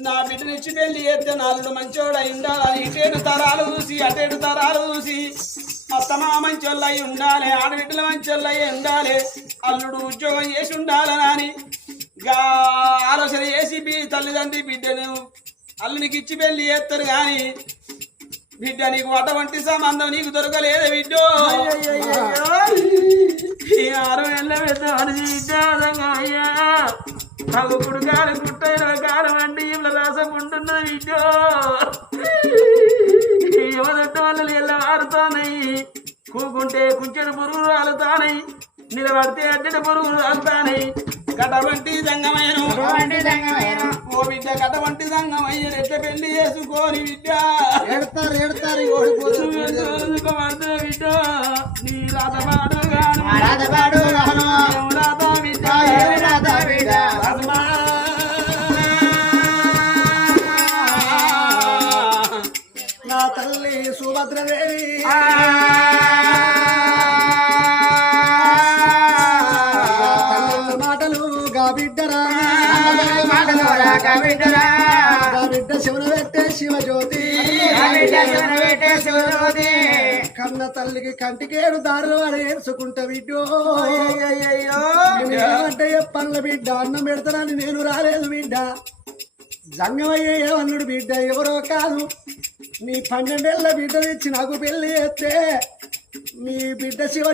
నా బిడ్డనిచ్చి పెళ్ళి చేస్తే నాలుగు మంచోడై ఉండాలని ఇటేడు తరాలు చూసి అటేడు తరాలు చూసి అత్తమా అయి ఉండాలి ఆడబిడ్డల అయి ఉండాలి. అల్లుడు ఉద్యోగం చేసి ఉండాలని గా ఆలోచన చేసి తల్లిదండ్రి బిడ్డను అల్లునికి ఇచ్చి పెళ్ళి చేస్తారు కానీ బిడ్డ నీకు అటువంటి సంబంధం నీకు దొరకలేదు బిడ్డో. ఈ ఆరు ఏళ్ళ పెద్ద మనిషి విద్యాసంగా అయ్యా కాలు కాలం అంటే రాసకుంటున్నది విద్యో యువదట్ట వల్ల ఇళ్ళ మారుతానయి కూకుంటే కుంచెడు పురుగులు రాలుతానయి నిలబడితే అడ్డటి పురుగులు రాలుతానయి కటవంటి సంగమైన ఓ బిడ్డ కటవంటి సంగమయ్య ఎట్ల పెళ్ళి చేసుకోని విద్య ఎడతారు ఎడతారు బిడ్డ? నీ రాధపాడు రాను సుభద్రదేవి మాటలు గా బిడ్డరా గా బిడ్డ శివన పెట్టే శివజ్యోతి. కన్న తల్లికి కంటికేడు దారులు వాడు ఏడ్చుకుంటా బిడ్డో. అంటే పళ్ళ బిడ్డ అన్నం పెడతానని నేను రాలేదు బిడ్డ. జంగమయ్యే ఏమన్నాడు బిడ్డ ఎవరో కాదు. నీ పన్నెండేళ్ళ బిడ్డ తెచ్చి నాకు పెళ్ళి చేస్తే మీ బిడ్డ శివ